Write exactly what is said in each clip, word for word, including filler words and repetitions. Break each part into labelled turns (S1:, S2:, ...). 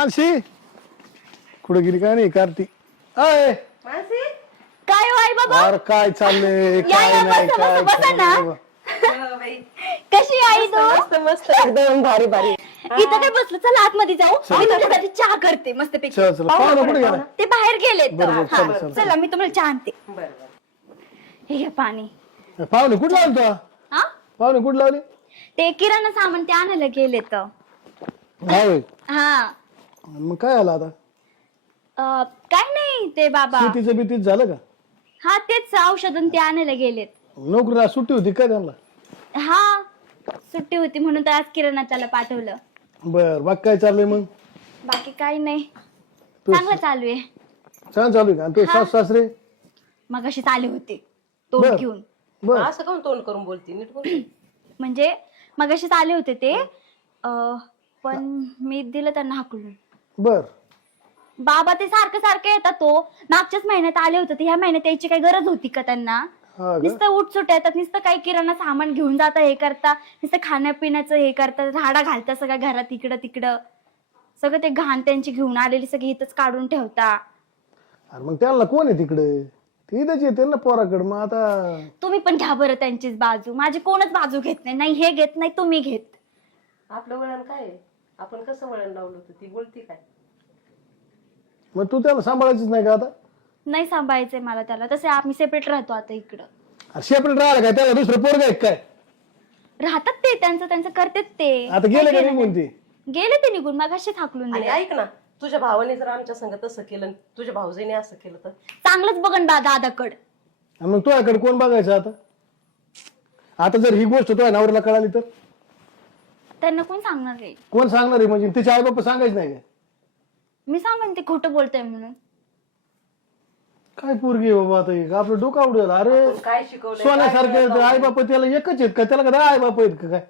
S1: मानसी कुठे गेली काय नाही कार्ती अय
S2: मानसी
S3: काय हो आई बाबा
S1: अरे काय चाललंय
S3: या,
S1: काय
S3: या,
S1: नाही
S3: बसा,
S1: काय
S3: बसा, बसा ना.
S1: चाललंय?
S2: बाई
S3: कशी आहे आई तू
S2: मस्त मस्त एकदम भारी भारी
S3: इथं काय बसलं चला आतमध्ये जाऊ मी तुमच्यासाठी चहा करते मस्त पैकी
S1: चल चल पाहुणा कुठे गेला
S3: ते बाहेर गेलेत
S1: बरं, बरं,
S3: हा,
S1: चल, चल,
S3: चला मी तुम्हाला चहा आणते
S2: बरं बरं
S3: हे घ्या पाणी
S1: पाहुणे कुठे लावले तो
S3: हा
S1: पाहुणे कुठे लावले
S3: ते किराणा सामान ते आणायला गेलेत
S1: हा होय
S3: हा
S1: मग काय आलं आता
S3: अं, काय नाही ते बाबा
S1: शेतीचं बीतीच झालं का
S3: हा तेच औषध ते आणायला गेलेत
S1: नोकरीला सुट्टी होती काय त्यांना
S3: हा सुट्टी होती म्हणून तर आज किराणा त्याला पाठवलं
S1: बर बाग काय चाललंय मग
S3: बाकी काही नाही
S1: तू-
S3: चांगलं चालू आहे
S1: छान चालू आहे का आणि ते सास सासरे
S3: मग अशी आले होते तोंड
S1: बर.
S3: घेऊन
S1: बर
S2: असं काऊन तोंड करून बोलती नीट बोल
S3: म्हणजे मग अशीच आले होते ते अं, पण मी दिलं त्यांना हाकलून
S1: बर
S3: बाबा ते सारखं सारखं येतात तो मागच्याच महिन्यात आले होते ते ह्या महिन्यात यायची काही गरज होती का त्यांना
S1: हा का
S3: नुसतं उठसुट येतात नुसतं काही किराणा सामान घेऊन जाता हे करता नुसतं खाण्यापिण्याचं हे करता राडा घालता सगळ्या घरात इकडं तिकडं सगळं ते घाण त्यांची घेऊन आलेली सगळी इथंच काढून ठेवता
S1: अरे मग त्याला कोण आहे तिकडे ते इथंच येते ना पोराकडे मग आता
S3: तुम्ही पण घ्या बरं त्यांचीच बाजू माझी कोणच बाजू घेत नाही नाही हे घेत नाही तुम्ही घेत
S2: आपलं वळण काय आहे? आपण कसं वळण लावलं होतं ती बोलती काय
S1: मग तू त्याला सांभाळायचीच नाही का आता
S3: नाही सांभाळायचंय मला त्याला तसे आम्ही सेपरेट राहतो आता इकडं
S1: सेपरेट राहिला काय त्याला दुसरं पोरग आहे काय
S3: राहतात ते त्यांचं त्यांचं करतात ते
S1: आता गेले
S3: काय
S1: का
S3: केलं
S1: निघून
S3: नाही.
S1: ते
S3: गेले ते निघून मग असे थाकलून
S2: आणि
S3: दिले
S2: ऐक ना तुझ्या भावाने जर आमच्या संग तसं केलं तुझ्या भाऊजीने असं केलं तर
S3: चांगलंच बघन बा दादाकड
S1: आणि मग तुझ्याकडे कोण बघायचं आता आता जर ही गोष्ट तुझ्या नवऱ्याला कळाली तर
S3: त्यांना कोण सांगणार आहे
S1: कोण सांगणार आहे म्हणजे तिचे आई बाप्पा सांगायचं नाही काय
S3: मी सांगेन ते खोटं बोलताय म्हणून
S1: काय पोरगी आहे बाबा आता ही? आपलं डोकं आवडेल अरे
S2: आपण काय शिकवलं
S1: सोन्यासारखे आई बाप त्याला एकच आहेत का त्याला का आई बाप आहेत का काय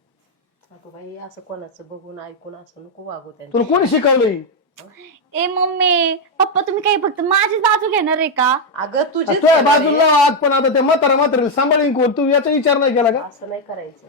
S2: बाई असं कोणाचं बघून ऐकून असं नको वागू त्यांनी
S1: तुला कोणी शिकवलंय
S3: ए मम्मी पप्पा तुम्ही काही फक्त माझीच बाजू घेणार आहे का
S2: अगं तुझी
S1: तुझ्या बाजूला आज पण आता ते म्हातारा म्हातारा सांभाळीन कोण तू याचा विचार नाही केला का
S2: असं नाही करायचं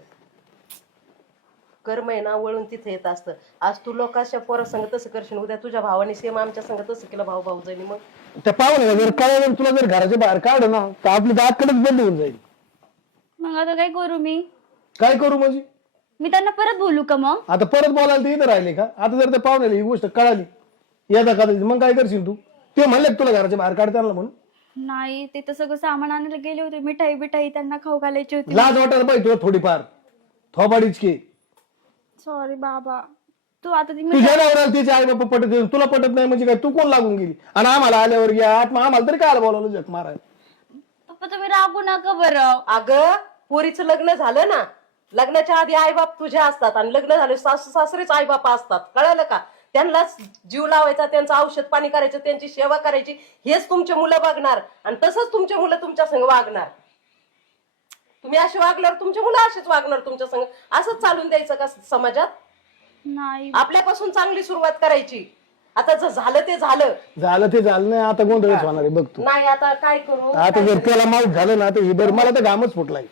S2: कर्म आहे ना वळून तिथे येत असतं आज तू लोकांच्या पोरा संग तसं करशील उद्या तुझ्या भावाने सेम आमच्या संग तसं केलं भाऊ भाऊ जाईन मग
S1: त्या पाहुण्याला जर कळलं तुला जर घराच्या बाहेर काढ ना तर आपली दातकडेच बंद होऊन जाईल
S3: मग आता काय करू मी
S1: काय करू म्हणजे
S3: मी त्यांना परत बोलू का मग
S1: आता परत बोलायला ते इथं राहिले का आता जर त्या पाहुण्याला ही गोष्ट कळाली यदा का मग काय करशील तू ते म्हणले का तुला घराच्या बाहेर काढता आलं म्हणून
S3: नाही ते तर सगळं सामान आणायला गेले होते मिठाई बिठाई त्यांना खाऊ घालायची होती
S1: लाज वाटायला पाहिजे तुला थोडीफार थोबाडीच की
S3: सॉरी बाबा तू आता ती
S1: तुझ्या नवऱ्याला तिचे आई बाप्पा पटत नाही, तुला पटत नाही म्हणजे काय तू कोण लागून गेली आणि आम्हाला आल्यावर या आत्मा आम्हाला तरी काय बोलावलं जग मारायला
S3: पप्पा तुम्ही रागू नका बरं
S2: अगं पोरीचं लग्न झालं ना लग्नाच्या आधी आईबाप तुझे असतात आणि लग्न झाले सासू सासरेच आईबाप असतात कळलं का त्यांनाच जीव लावायचा त्यांचं औषध पाणी करायचं त्यांची सेवा करायची हेच तुमचे मुलं बघणार आणि तसंच तुमचे मुलं तुमच्या संग वागणार तुम्ही असे वागल्यावर तुमचे मुलं असेच वागणार तुमच्या संग असंच चालून द्यायचं का समाजात
S3: नाही
S2: आपल्यापासून चांगली सुरुवात करायची आता जर झालं ते झालं
S1: झालं ते झालं नाही आता गोंधळच होणार आहे बघ तू
S2: नाही आता काय करू
S1: आता जर त्याला माऊट झालं ना तर ही बरं मला तर घामच फुटलाय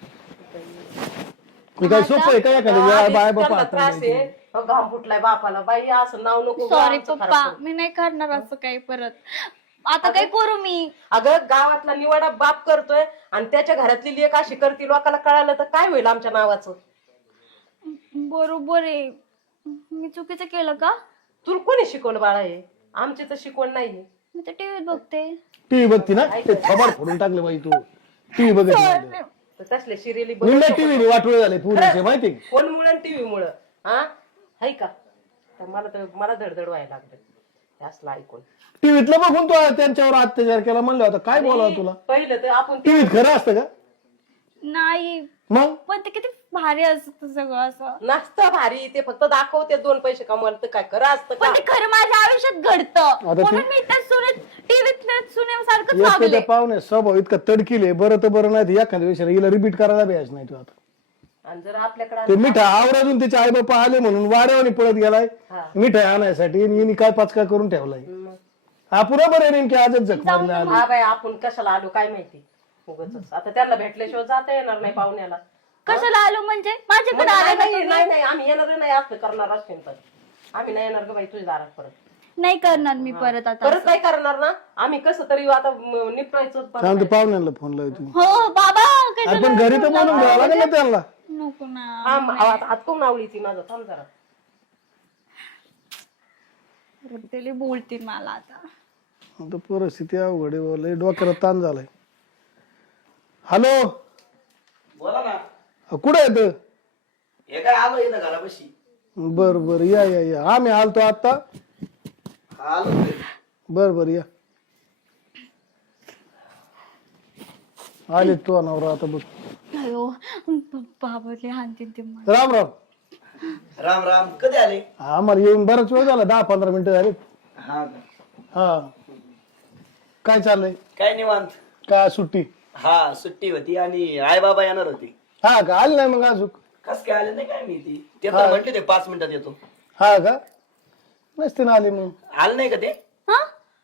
S1: तू काय सोपं आहे काय एखादं बाय बापा
S2: त्यांना त्रास आहे अहो, घाम फुटलाय बापाला बाई असं नाव नको
S3: सॉरी
S2: आमचं खराब
S3: पप्पा
S2: करू.
S3: मी नाही करणार असं काही परत आता काय करू मी
S2: अगं गावातला निवाडा बाप करतोय आणि त्याच्या घरातली लेक अशी करती लोकांना कळालं तर काय होईल आमच्या नावाचं
S3: बरोबर आहे मी चुकीचं केलं का
S2: तुला कोणी शिकवलं बाळा हे आमची तर शिकवण नाहीये
S3: मी तर टीव्हीत बघते
S1: टीव्ही बघती ना ते थोबाड फोडून टाकलं बाई तू टीव्ही बघत नाही.
S2: तर तसले सिरियली
S1: निम्म्या टीव्ही वाटोळे झाले पूर्वीचे माहिती आहे का?
S2: फोन मुळे टीव्ही मुळे हा हाय का तर मला तर मला धडधड व्हायला लागलं हे असलं ऐकून
S1: टीव्हीतलं बघून तू त्यांच्यावर अत्याचार केला म्हणलं होता काय बोलावं तुला
S2: पहिलं तर आपण ते-
S1: टीव्हीत खरं असतं का
S3: नाही
S1: मग
S3: पण ते किती भारी असत सगळं असं
S2: नसतं भारी ते फक्त दाखवते दोन पैसे कमवायला तर काय खरं असतं का
S3: पण ते खरं माझ्या आयुष्यात घडतं
S1: आता ते-
S3: म्हणून मी त्या सुनेत टीव्हीत सुनेसारखंच
S1: एक
S3: वागले
S1: त्या पाहुणे स्वभाव इतका तडकिले बरं तर बरं नाही तर एखाद्या विषयाला हिला रिपीट करायला बेस नाही तू आता
S2: आणि जर आपल्याकडे
S1: ते मिठा आवराजून त्याचे आई बाप्पा आले म्हणून वाड्यावानी पळत गेलाय
S2: हा.
S1: मिठाई आणायसाठी आणि हिने काय पाचका करून ठेवलाय
S2: मग.
S1: हा पुरा बरं नेमकी आजच जख मारला आली
S2: हा बाई आपण कशाला आलो काय माहिती उगाचच आता त्यांना भेटल्याशिवाय जाता येणार नाही पाहुण्याला
S3: कशाला आलो म्हणजे
S2: मग
S3: माझ्याकडे
S2: नाही
S3: आले
S2: नाही नाही, नाही आम्ही येणार नाही असं करणार असेल तर आम्ही नाही येणार ग बाई तुझ्या दारात परत.
S3: नाही करणार मी परत आता.
S2: परत काय करणार ना आम्ही कसं तरी आता म, निपटायचं परत.
S1: सांगतो पाहुण्याला फोन लावतो.
S3: हो बाबा कशाला
S1: आपण घरी तर बोलून घ्यावं लागेल ना त्यांना.
S3: नको ना.
S2: आम- हात हात कोण आवडी ती माझं थांब जरा.
S3: त्याला बोलतील मला आता.
S1: आता परिस्थिती अवघड आहे, लय डोक्याला ताण झालाय. हॅलो
S4: बोला ना.
S1: कुठे येत?
S4: हे काय आलो इथं घरापाशी.
S1: बर बर या या या आम्ही आलतो आता.
S4: आलो घरी.
S1: बर बर या. आले तू नवरा आता बघ.
S3: अयो बाबाले हानतील ते मला.
S1: राम राम.
S4: राम राम. कधी आले?
S1: आम्हाला येऊन बराच वेळ झाला, दहा पंधरा मिनिटं झाले.
S4: हा का?
S1: हा काय चाललंय?
S4: काय निवांत.
S1: काय सुट्टी?
S4: हा सुट्टी होती आणि आई बाबा येणार होते.
S1: हा का आली नाही मग अजून?
S4: कस काय आले नाही काय मी ती ते तर म्हटले ते पाच मिनिटात येतो.
S1: हा का नसते ना आली मग?
S4: आले नाही का ते?
S3: हा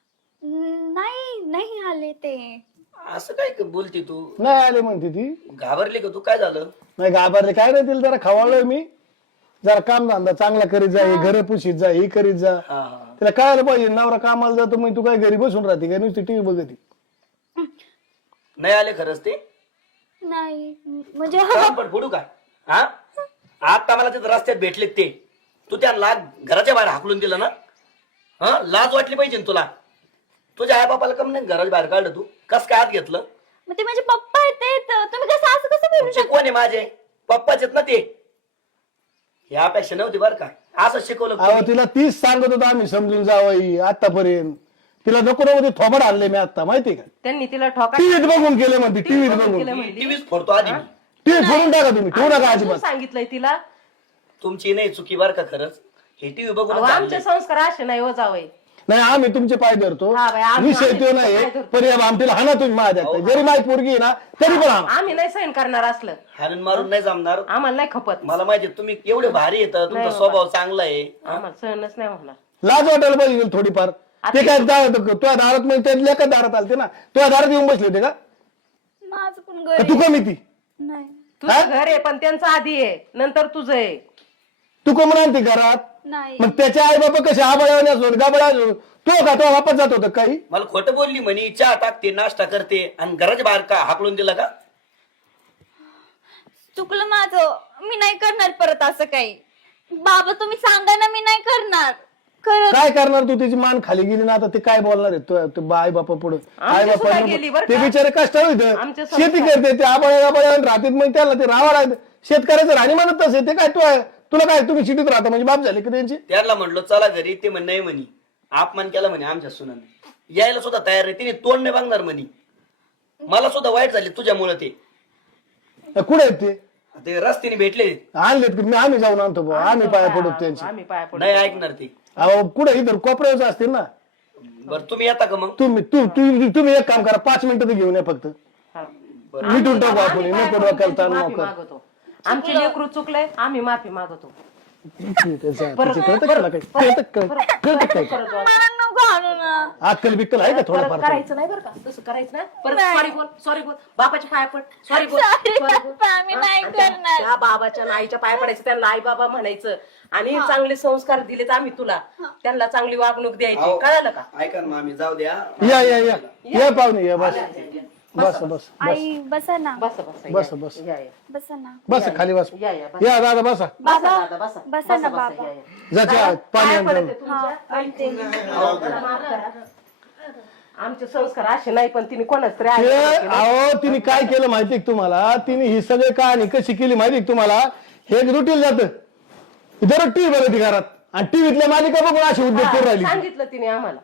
S3: नाही नाही आले ते.
S4: असं काय क- बोलती तू?
S1: नाही आली म्हणते ती.
S4: घाबरली का तू? काय झालं?
S1: नाही घाबरले काय नाही, तिला जरा खवाळलोय मी. जरा काम धंदा चांगला करीत जा, घर पुशीत जा, ही करीत जा.
S4: हा हा.
S1: तिला कळायला पाहिजे नवरा कामाला जातो मग तू काय घरी बसून राहते काय नुसती टीव्ही बघती?
S4: नाही आले खरंच ते?
S3: नाही म्हणजे
S4: काम पण फोडू का? हा आता मला तिथं रस्त्यात भेटले ते. तू त्यांना घराच्या बाहेर हाकलून दिलं ना? हा लाज वाटली पाहिजे ना तुला. तुझ्या आई बापाला कम नाही घराच्या बाहेर काढलं तू? कस काय आत घेतलं?
S3: मग ते माझे पप्पा आहेत ते तर तुम्ही कसं असं कसं बोलू
S4: तुमचे कोण आहे? माझे पप्पाच आहेत ना ते. ही अपेक्षा नव्हती बरं का. असं शिकवलं
S1: अहो
S4: कोणी?
S1: तिला तीच सांगत होतो आम्ही समजून जावं आतापर्यंत. तिला नको नको ते थोबड आणले मी आता माहितीये का?
S2: त्यांनी तिला ठोका
S1: टीव्हीत बघून केले म्हणते, टीव्हीत बघून.
S4: टीव्हीच फोडतो आधी मी.
S1: टीव्ही फोडून टाका तुम्ही, ठेवू नका अजिबात.
S2: सांगितलंय तिला.
S4: तुमची नाही चुकी बरं का खरंच. हे टीव्ही बघून
S2: अहो, आमचे संस्कार असे नाही हो जावई.
S1: नाही आम्ही तुमचे पाय धरतो,
S2: हा बाई, आम्ही-
S1: विषय तो
S2: आम्ही
S1: नाही
S2: पाय धरतो.
S1: पण या भामटीला हाना तुम्ही माझ्या जरी माहित पोरगी आहे ना तरी पण हाना.
S2: आम्ही नाही सहन करणार असलं.
S4: हाणून मारून नाही जमणार.
S2: आम्हाला नाही खपत.
S4: मला माहिती तुम्ही एवढे भारी येतं, तुमचा स्वभाव चांगला आहे.
S2: आम्हाला सहनच नाही होणार.
S1: लाज वाटायला पाहिजे थोडीफार. ते काय दारात तुझ्या दारात म्हणजे त्यातल्या का दारात आलते ना, तुझ्या दारात येऊन बसले होते का?
S3: माझं पण
S1: का
S3: घर
S1: तू कमी ती?
S3: नाही.
S2: तुझं घर आहे पण त्यांचं आधी आहे नंतर तुझं आहे.
S1: तू कमून आणते घरात?
S3: नाही
S1: मग त्याचे आई बाबा कसे आबळ्याने असो गाबळ्या तो का तो वापस जात होता काही?
S4: मला खोटं बोलली म्हणे चहा टाकते नाश्ता करते आणि घराच्या बाहेर का हाकलून दिला का?
S3: चुकलं माझं. मी नाही करणार परत असं काही. बाबा तुम्ही सांगा ना, मी नाही करणार खरं.
S1: काय करणार तू? त्याची मान खाली गेली ना आता ते काय बोलणार आहे तू- तू आई बापा पुढे? आई
S2: आमची सुद्धा
S1: बापा
S2: गेली बरं
S1: ते
S2: का?
S1: बिचारे कष्ट
S2: आमचे
S1: होत शेती करते ते आबळ्या गाबळ्या राहतात मग त्याला ते रावाडा शेतकऱ्याचं राणी म्हणत तसे ते काय तू आहे तुला काय तुम्ही सिटीत राहता म्हणजे बाप झाले की त्यांची?
S4: त्याला म्हणलो चला घरी, ते म्हण नाही म्हणे. अपमान केला म्हणे आमच्या सुनाने. यायला सुद्धा तयार नाही. तिने तोंड नाही बघणार म्हणे. मला सुद्धा वाईट झाले तुझ्यामुळे. ते
S1: कुठे आहेत ते?
S4: ते रस्त्याने भेटले.
S1: आणलेत की मी आम्ही जाऊन आणतो बुवा, आम्ही पाया पडू त्यांची.
S2: आम्ही पाया पडू.
S4: नाही ऐकणार ते.
S1: अहो कुठे इथं कोपऱ्यावर असतील ना.
S4: बरं तुम्ही येता का मग?
S1: तुम्ही तू तू- तुम्ही एक काम करा, पाच मिनिटं तर घेऊन या फक्त.
S2: हा.
S1: मिटून टाकू आपण
S2: आम्ही पाया
S1: नको
S2: पडून
S1: डोक्याला ताण
S2: त्यांची
S1: नको.
S2: माफी मागवतो. आमचे लेकरू चुकलंय आम्ही माफी मागवतो.
S1: त्याचं- त्याचं कळतं का तुला काही? कळतं का? कळतं काय?
S3: मला नको आणू ना.
S1: अक्कल बिक्कल आहे का
S2: परत
S1: थोडंफार?
S2: करायचं नाही बरं का तसं करायचं ना. परत सॉरी बोल सॉरी बोल बाबाच्या पाया पड सॉरी बोल
S3: Sorry,
S2: sorry बोल.
S3: पप्पा, मी
S2: हा?
S3: नाही
S2: आणि त्या-
S3: करणार.
S2: त्या बाबाच्या आणि आईच्या पाया पडायचं त्यांना आई बाबा म्हणायचं आणि चांगले संस्कार दिलेत आम्ही तुला त्यांना चांगली वागणूक द्यायची.
S4: अहो.
S2: कळालं का?
S4: ऐका ना मामी जाऊ द्या.
S1: या या या या पाहुणे या बस बस बस
S3: आई बसा ना.
S2: बस बस
S1: बस बस
S2: या या
S3: बसा ना.
S1: बस खाली बस
S2: या या बस.
S1: या दादा बसा.
S2: बसा दादा बसा
S3: बसा ना बाबा.
S2: या, या.
S1: जाच्या पाणी
S2: पाया
S1: आणतो.
S2: पडते तुमच्या. मला माफ करा. आमचे संस्कार असे नाही पण तिने कोणाच तरी
S1: ते
S2: आहे.
S1: अहो तिने काय केलं माहितीये का तुम्हाला? तिने ही सगळी कहाणी कशी केली माहितीये का तुम्हाला? हे एक रुटीन जात दररोज टीव्ही बघते घरात आणि टीव्हीतल्या मालिका बघून अशी उद्योग करून राहिली.
S2: सांगितलं तिने आम्हाला.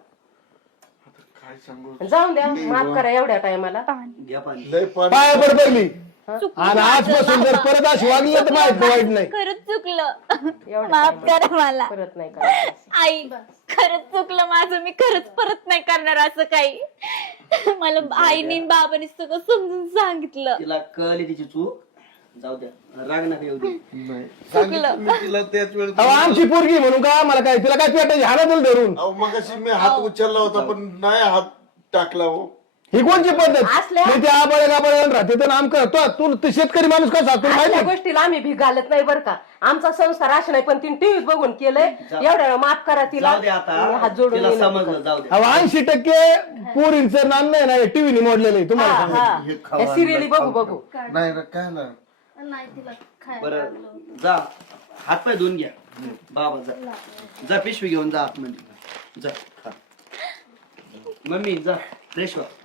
S2: जाऊन द्या माफ करा एवढ्या टायमाला.
S4: घ्या पाणी.
S1: पाया पड पहिली आणि आजपासून जर परत अशी वागली तर माहित वाईट नाही.
S3: खरंच चुकलं.
S2: एवढं
S3: माफ करा मला.
S2: परत नाही करायचं.
S3: आई खरंच चुकलं माझं. मी खरंच परत नाही करणार असं काही. मला आईने आणि बाबांनी सगळं समजून सांगितलं.
S4: तिला कळली तिची चूक. जाऊ द्या राग नका येऊ दे.
S3: चुकलं.
S5: मी तिला त्याच वेळेस
S1: अहो आमची पोरगी म्हणून का मला काय तिला काय पेटायची हाना दिल धरून.
S5: अहो मग मी हात उचलला होता पण नाही हात टाकला हो.
S1: ही कोणची पद्धत
S2: असल्या-
S1: मी ते आबळे गाबळे राहते तर आम करतो तू तू शेतकरी माणूस कसा असतो
S2: अशा
S1: माहिती
S2: गोष्टीला आम्ही भी घालत नाही बरं का. आमचा संस्कार असा नाही, पण तिने टीव्हीत बघून केलंय. एवढ्या वेळा माफ करा तिला.
S4: जाऊ दे आता
S2: हात जोडून
S4: तिला
S2: विनंती
S4: समजलं
S2: करते.
S4: जाऊ दे
S1: अहो ऐंशी टक्के पोरींचं नाम नाही ना टीव्हीने मोडलेलं आहे तुम्हाला
S2: हा,
S1: सांगतो.
S2: हा.
S5: हे
S2: या
S5: खावा,
S2: सिरियली बघू
S5: खाऊ.
S2: बघू
S5: नाही रे, काय नाही.
S3: नाही तिला खायला
S4: बरं
S3: लागलं होतं.
S4: जा हात पाय धुवून घ्या बाबा जा जा पिशवी घेऊन जा आतमध्ये जा खा. मम्मी जा फ्रेश व्हा.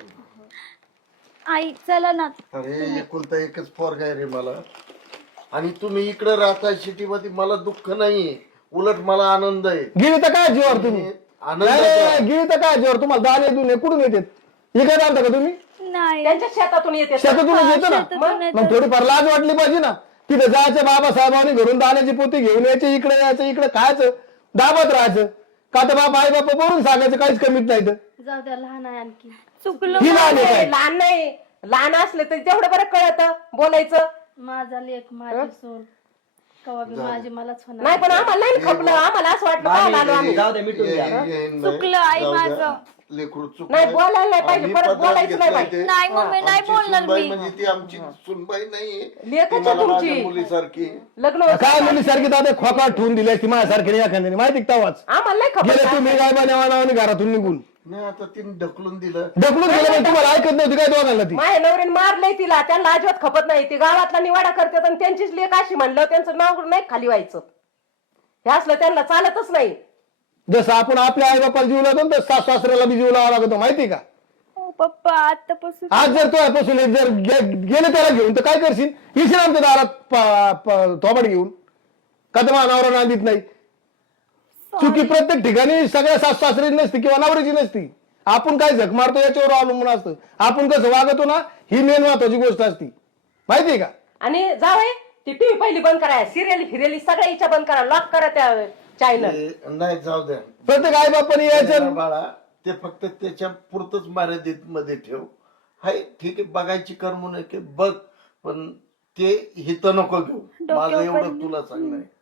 S3: आई चला ना.
S5: अरे एकुलता एकच पोरगा आहे रे मला, आणि तुम्ही इकडे राहता सिटी मध्ये, मला दुःख नाहीये, उलट मला आनंद आहे.
S1: गिरी तर काय जीवावर तुम्ही
S5: आनंद
S1: नाही,
S5: आहे.
S1: नाही, गिरी तर काय जीवावर तुम्हाला दाणे दुने कुठून येतात इकडे जाणता का तुम्ही
S3: नाही
S2: त्यांच्या शेतातून येते.
S1: शेतातूनच येतो ना
S3: शेतातून येतं.
S1: मग थोडीफार लाज वाटली पाहिजे ना. तिथे जायचं बाबासाहेबांनी घरून दाण्याची पोती घेऊन यायचे, इकडे यायचं, इकडे खायचं, दाबत राहायचं. का तर बाप आई बापा बोलून सांगायचं काहीच कमीत नाही तर
S3: जाऊ द्या, लहान आहे आणखी. चुकलं
S1: ही लहान आहे काय
S2: नाही, लहान नाही. लहान असले तरी तेवढं बरं कळत बोलायचं.
S6: माझा लेख माझी सोन कवा बी माझी मलाच होणार.
S2: नाही पण आम्हाला नाही खपलं. आम्हाला असं वाटलं पाहायला आलो आम्ही.
S4: जाऊ दे मिटून घ्या.
S5: ये- ये- नाही.
S3: चुकलं आई
S5: जाऊ द्या.
S3: माझं.
S5: लेकरू चुकलं.
S2: नाही, बोलायला नाही पाहिजे,
S5: आम्ही
S2: परत
S5: पदरात
S2: बोलायचं नाही
S5: घेतलंय
S2: पाहिजे.
S5: ते.
S3: नाही मम्मी नाही
S5: आमची
S3: बोलणार
S5: सुनबाई
S3: मी.
S5: म्हणजे ती आमची सुनबाई नाहीये, ती
S2: लेकच
S5: मला
S2: तुमची.
S5: माझ्या मुलीसारखी.
S2: लग्न होतं.
S1: काय मुलीसारखी दादा खोका ठेवून दिली ती माझ्यासारखी नाही एखाद्याने माहिती का तवाच
S2: आम्हाला नाही
S1: गेले
S2: खपलं.
S1: तुम्ही काय बनावा नावाने घरातून निघून
S5: नाही आता तिने ढकलून दिलं.
S1: ढकलून गेलं पण तुम्हाला ऐकत नव्हती काय दोघांना ती
S2: माझ्या नवरीने मारलंय तिला. त्यांना अजिबात खपत नाही. ती गावातला निवाडा करतात आणि त्यांचीच लेख अशी म्हणलं त्यांचं नाव नाही खाली व्हायचं. हे असलं त्यांना चालतच नाही.
S1: जसं आपण आपल्या आई बापाला जीव लावतो ना, तसं सास सासऱ्याला बी जीव लावा लागतो माहिती का.
S3: हो पप्पा आतापासून
S1: आज जर तो पासून जर गे- गेले त्याला घेऊन तर काय करशील येशील आमच्या दारात प- प- थोबाड घेऊन का तर नवरा नांदीत नाही. चुकी प्रत्येक ठिकाणी सगळ्या सास सासरी नसती किंवा नवऱ्याची नसती. आपण काय झक मारतो याच्यावर अवलंबून असतं. आपण कसं वागतो ना ही मेन महत्वाची गोष्ट असती माहितीये का.
S2: आणि जावय ती टीव्ही पहिली बंद करा. सिरियल फिरियली सगळ्या इच्छा बंद करा. लॉक करा त्या चॅनल.
S5: ते- नाही जाऊ द्या.
S1: प्रत्येक आई बापाने यायचं
S5: बाळा ते फक्त त्याच्या पुरतच मर्यादित मध्ये ठेव. हाय ठीक आहे, बघायची कर्म नाही की बघ, पण ते हित नको घेऊ. माझं एवढं तुला सांगणं आहे.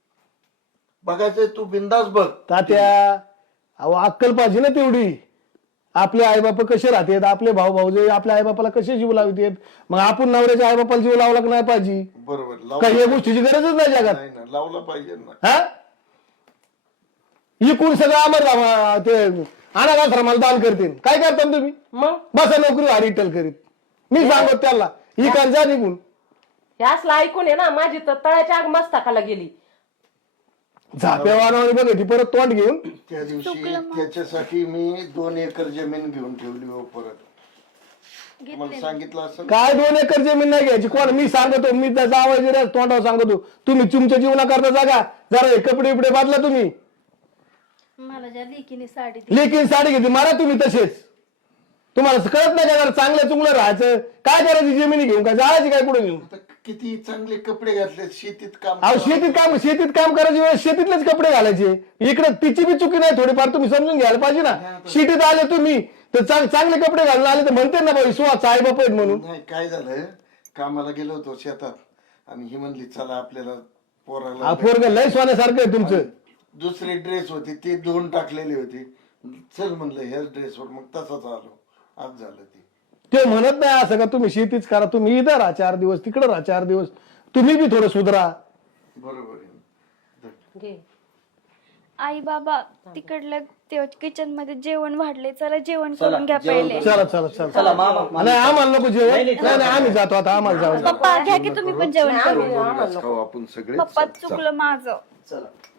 S5: बघायचंय तू बिंदास बघ.
S1: तात्या अहो अक्कल पाहिजे ना तेवढी. आपले आई बाप कसे राहतात, आपले भाऊ भाऊजे आपल्या आई बापाला कसे जीव लावतात, मग आपण नवऱ्याच्या आई बापाला जीव लावला नाही पाहिजे.
S5: बरोबर
S1: काही
S5: लावला
S1: या गोष्टीची गरजच नाही जगात.
S5: नाही ना, लावला पाहिजे ना.
S1: हा इकून सगळं आमर ते अनाथाश्रमाला दान करतील. काय करता तुम्ही
S2: मग
S1: बसा नोकरी हरिटल करीत. मी सांगत त्याला इकाल जा निघून.
S2: हे असलं ऐकून आहे ना माझी तर तळाच्या आग मस्तकाला गेली.
S1: झाप्या वानावानी बघ ती परत तोंड घेऊन
S5: त्या दिवशी त्याच्यासाठी मी दोन एकर जमीन घेऊन ठेवली हो परत. मला सांगितलं असं.
S1: काय दोन एकर जमीन नाही घ्यायची. कोण मी सांगतो मी त्याचा आवाज येणार तोंडावर सांगतो. तुम्ही तुमच्या जीवना करता जागा जरा हे कपडे बिपडे बदला. तुम्ही
S6: मला ज्या लेकीने साडी दिली
S1: लेकीन साडी घेतली मारा तुम्ही तसेच. तुम्हाला कळत नाही का जरा चांगलं चुंगलं राहायचं. काय करायची जमिनी घेऊन काय जायची काय कुठे घेऊन.
S5: आता किती चांगले कपडे घातले, शेतीत काम
S1: अहो शेतीत काम शेतीत काम करायची वेळेस शेतीतलेच कपडे घालायचे. इकडे तिची बी चुकी नाही थोडीफार तुम्ही समजून घ्यायला पाहिजे ना. शेतीत आले तुम्ही तर चांग- चांगले कपडे घालून आले तर म्हणते ना बाई सुहाचा आई बाप आहेत म्हणून.
S5: नाही. काय झालं, कामाला गेलो होतो शेतात आणि ही म्हणली चला आपल्याला
S1: हा
S5: पोराला.
S1: पोरग लय सोन्यासारखं आहे तुमचं.
S5: दुसरी ड्रेस होती ती दोन टाकलेली होती. चल म्हणलं ह्याच ड्रेसवर, मग तसाच आलो. आज झालं ती.
S1: ते म्हणत नाही असं का तुम्ही शेतीच करा. तुम्ही इथं राहा चार दिवस तिकडे राहा चार दिवस. तुम्ही बी थोडं सुधरा.
S5: बरोबर आहे.
S2: घे.
S3: आई बाबा तिकडल्या किचन मध्ये जेवण वाढले. चला जेवण
S4: चला,
S3: करून घ्या
S4: जेवण
S3: पहिले.
S4: करू.
S1: चला चला चला
S4: चला मामा
S1: नाही आम्हाला नको जेवण.
S4: नाही,
S1: नाही
S4: नाही,
S1: नाही आम्ही जातो आता आम्हाला जाऊ.
S3: पप्पा घ्या की तुम्ही पण जेवण करून.
S5: दोन घास खाऊ आपण सगळे.
S3: पप्पा
S5: चल, चल.
S3: चुकलं माझं.
S4: चला